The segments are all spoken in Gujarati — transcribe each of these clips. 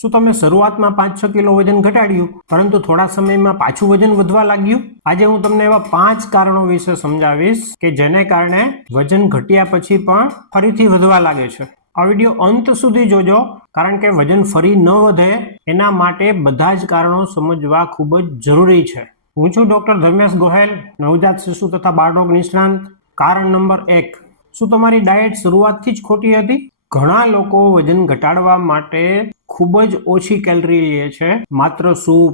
શું તમે શરૂઆતમાં 5-6 કિલો વજન ઘટાડ્યું પરંતુ થોડા સમયમાં પાછું વજન વધવા લાગ્યું? આજે હું તમને એવા 5 કારણો વિશે સમજાવીશ કે જેને કારણે વજન ઘટ્યા પછી પણ ફરીથી વધવા લાગે છે. આ વિડીયો અંત સુધી જોજો, કારણ કે વજન ફરી ન વધે એના માટે બધા જ કારણો સમજવા ખૂબ જ જરૂરી છે. હું છું ડોક્ટર ધર્મેશ ગોહેલ, નવજાત શિશુ તથા બાળરોગ નિષ્ણાંત. કારણ નંબર 1, શું તમારી ડાયટ શરૂઆતથી જ ખોટી હતી? ઘણા લોકો વજન ઘટાડવા માટે ખૂબ જ ઓછી કેલરી લે છે. માત્ર સૂપ,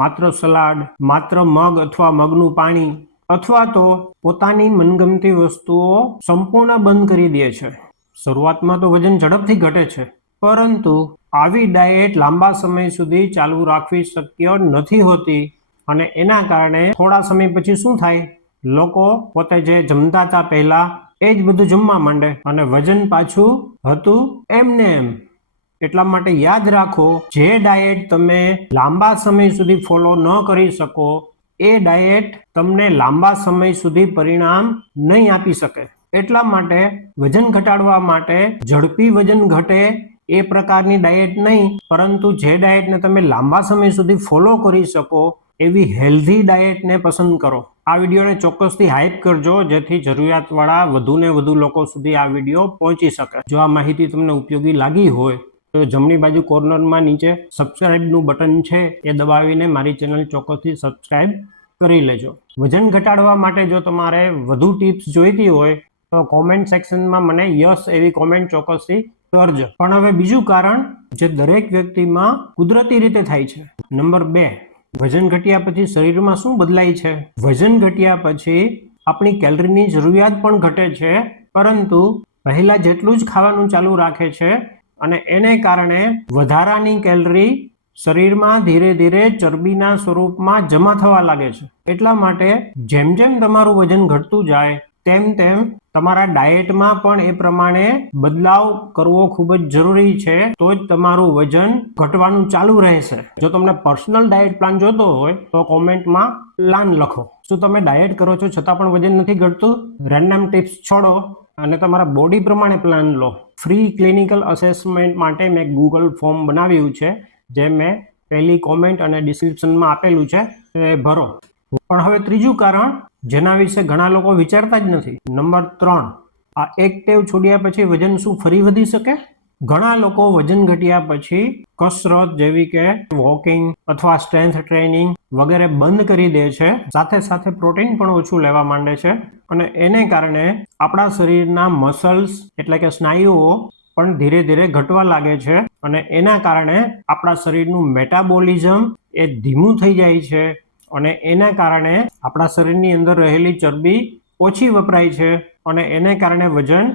માત્ર સલાડ, માત્ર મગ અથવા મગનું પાણી, અથવા તો પોતાની મનગમતી વસ્તુઓ સંપૂર્ણ બંધ કરી દે છે. શરૂઆતમાં તો વજન ઝડપથી ઘટે છે, પરંતુ આવી ડાયેટ લાંબા સમય સુધી ચાલુ રાખવી શક્ય નથી હોતી અને એના કારણે થોડા સમય પછી શું થાય, લોકો પોતે જે જમતા હતા પહેલા એ જ બધું જમવા માંડે અને વજન પાછું હતું એમને એમ. એટલા માટે યાદ રાખો, જે ડાયેટ તમે લાંબા સમય સુધી ફોલો ન કરી શકો એ ડાયેટ તમને લાંબા સમય સુધી પરિણામ નહીં આપી શકે. એટલા માટે વજન ઘટાડવા માટે ઝડપી વજન ઘટે એ પ્રકારની ડાયેટ નહીં, પરંતુ જે ડાયેટને તમે લાંબા સમય સુધી ફોલો કરી શકો એવી હેલ્ધી ડાયેટને પસંદ કરો. આ વિડીયોને ચોક્કસથી હાઇપ કરજો, જેથી જરૂરિયાતવાળા વધુ ને વધુ લોકો સુધી આ વિડીયો પહોંચી શકે. જો આ માહિતી તમને ઉપયોગી લાગી હોય તો જમણી બાજુ કોર્નરમાં નીચે સબસ્ક્રાઇબનું બટન છે એ દબાવીને મારી ચેનલ ચોક્કસથી સબસ્ક્રાઇબ કરી લેજો. વજન ઘટાડવા માટે જો તમારે વધુ ટિપ્સ જોઈતી હોય તો કોમેન્ટ સેક્શનમાં મને યસ એવી કોમેન્ટ ચોક્કસથી કરજો. પણ હવે બીજું કારણ જે દરેક વ્યક્તિમાં કુદરતી રીતે થાય છે. નંબર 2, વજન ઘટ્યા પછી શરીરમાં શું બદલાય છે? વજન ઘટ્યા પછી આપણી કેલરીની જરૂરિયાત પણ ઘટે છે, પરંતુ પહેલા જેટલું જ ખાવાનું ચાલુ રાખે છે અને એને કારણે વધારાની કેલરી શરીરમાં ધીરે ધીરે ચરબીના સ્વરૂપમાં જમા થવા લાગે છે. એટલા માટે જેમ જેમ તમારું વજન ઘટતું જાય તેમ તેમ તમારા ડાયેટમાં પણ એ પ્રમાણે બદલાવ કરવો ખૂબ જ જરૂરી છે, તો જ તમારું વજન ઘટવાનું ચાલુ રહેશે. જો તમને પર્સનલ ડાયેટ પ્લાન જોતો હોય તો કોમેન્ટમાં પ્લાન લખો. શું તમે ડાયેટ કરો છો છતાં પણ વજન નથી ઘટતું? રેન્ડમ ટિપ્સ છોડો અને તમારા બોડી પ્રમાણે પ્લાન લો. ફ્રી ક્લિનિકલ અસેસમેન્ટ માટે મેં ગૂગલ ફોર્મ બનાવ્યું છે, જે મેં પહેલી કોમેન્ટ અને ડિસ્ક્રિપ્શનમાં આપેલું છે, એ ભરો. પણ હવે ત્રીજું કારણ જેના વિશે ઘણા લોકો વિચારતા જ નથી. નંબર 3, આ એક ટેવ છોડ્યા પછી વજન શું ફરી વધી શકે? ઘણા લોકો વજન ઘટ્યા પછી કસરત જેવી કે વોકિંગ અથવા સ્ટ્રેન્થ ટ્રેનિંગ વગેરે બંધ કરી દે છે. સાથે સાથે પ્રોટીન પણ ઓછું લેવા માંડે છે અને એને કારણે આપણા શરીરના મસલ્સ એટલે કે સ્નાયુઓ પણ ધીરે ધીરે ઘટવા લાગે છે અને એના કારણે આપણા શરીરનું મેટાબોલિઝમ એ ધીમું થઈ જાય છે અને એના કારણે આપણા શરીરની અંદર રહેલી ચરબી ઓછી વપરાય છે અને એને કારણે વજન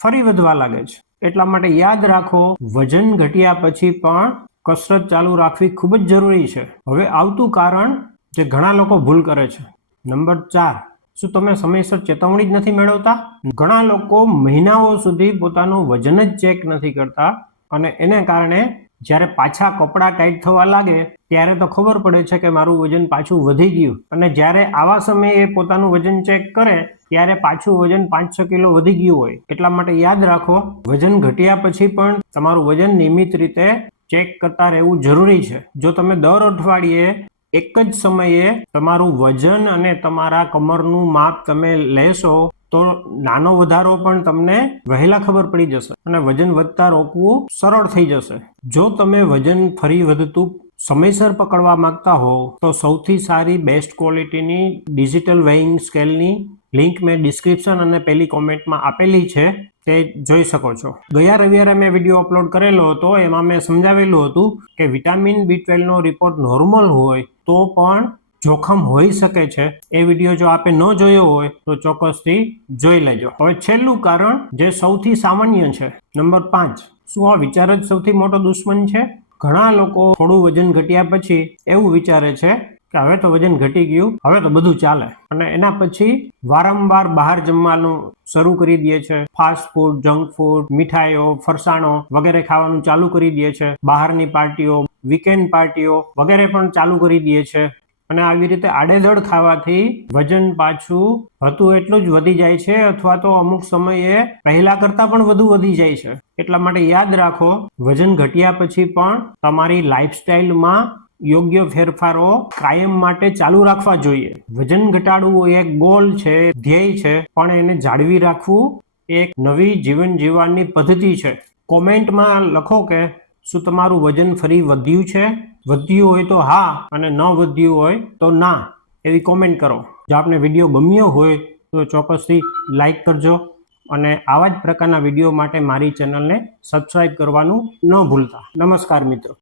ફરી વધવા લાગે છે. એટલા માટે યાદ રાખો, વજન ઘટ્યા પછી પણ કસરત ચાલુ રાખવી ખૂબ જ જરૂરી છે. હવે આવતું કારણ જે ઘણા લોકો ભૂલ કરે છે. નંબર 4, શું તમે સમયસર ચેતવણી જ નથી મેળવતા? ઘણા લોકો મહિનાઓ સુધી પોતાનું વજન જ ચેક નથી કરતા અને એને કારણે જ્યારે પાછા કપડાં ટાઈટ થવા લાગે ત્યારે તો ખબર પડે છે કે મારું વજન પાછું વધી ગયું, અને જ્યારે આવા સમયે પોતાનું વજન ચેક કરે ત્યારે પાછું વજન 5-6 કિલો વધી ગયું હોય. એટલા માટે યાદ રાખો, વજન ઘટ્યા પછી પણ તમારું વજન નિયમિત રીતે ચેક કરતા રહેવું જરૂરી છે. જો તમે દર અઠવાડિયે એક જ સમયે તમારું વજન અને તમારા કમરનું માપ તમે લેશો તો નાનો વધારો પણ તમને વહેલા ખબર પડી જશે અને વજન વધતા રોકવું સરળ થઈ જશે. જો તમે વજન ફરી વધતું સમયસર પકડવા માંગતા હો તો સૌથી સારી બેસ્ટ ક્વોલિટીની ડિજિટલ વેઇંગ સ્કેલની લિંક મેં ડિસ્ક્રિપ્શન અને પહેલી કોમેન્ટમાં આપેલી છે, તે જોઈ શકો છો. ગયા રવિવારે મેં વિડીયો અપલોડ કરેલો હતો, એમાં મેં સમજાવેલું હતું કે વિટામિન B12 નો રિપોર્ટ નોર્મલ હોય તો પણ જોખમ હોઈ શકે છે. એ વિડીયો જો આપે ન જોયો હોય તો ચોક્કસથી જોઈ લેજો. હવે છેલ્લું કારણ જે સૌથી સામાન્ય છે, નંબર 5, શું આ વિચાર જ સૌથી મોટો દુશ્મન છે? ઘણા લોકો થોડું વજન ઘટ્યા પછી એવું વિચારે છે કે હવે તો વજન ઘટી ગયું, હવે તો બધું ચાલે, અને એના પછી વારંવાર બહાર જમવાનું શરૂ કરી દે છે. ફાસ્ટ ફૂડ, જંક ફૂડ, મીઠાઈઓ, ફરસાણો વગેરે ખાવાનું ચાલુ કરી દે છે. બહારની પાર્ટીઓ, વીકેન્ડ પાર્ટીઓ વગેરે પણ ચાલુ કરી દે છે. અને આવી રીતે આડેધડ ખાવાથી વજન પાછું હતું એટલું જ વધી જાય છે, અથવા તો અમુક સમયે પહેલા કરતા પણ વધુ વધી જાય છે. એટલા માટે યાદ રાખો, વજન ઘટ્યા પછી પણ તમારી લાઈફસ્ટાઈલમાં યોગ્ય ફેરફારો કાયમ માટે ચાલુ રાખવા જોઈએ. વજન ઘટાડવું એક ગોલ છે, ધ્યેય છે, પણ એને જાળવી રાખવું એક નવી જીવન જીવવાની પદ્ધતિ છે. કોમેન્ટમાં લખો કે શું તમારું વજન ફરી વધ્યું છે? વધ્યું હોય તો હા, અને ન વધ્યું હોય તો ના, એવી કોમેન્ટ કરો. જો આપને વિડીયો ગમ્યો હોય તો ચોક્કસથી લાઈક કરજો, અને આવા જ પ્રકારના વિડીયો માટે મારી ચેનલને સબસ્ક્રાઇબ કરવાનું ન ભૂલતા. નમસ્કાર મિત્રો.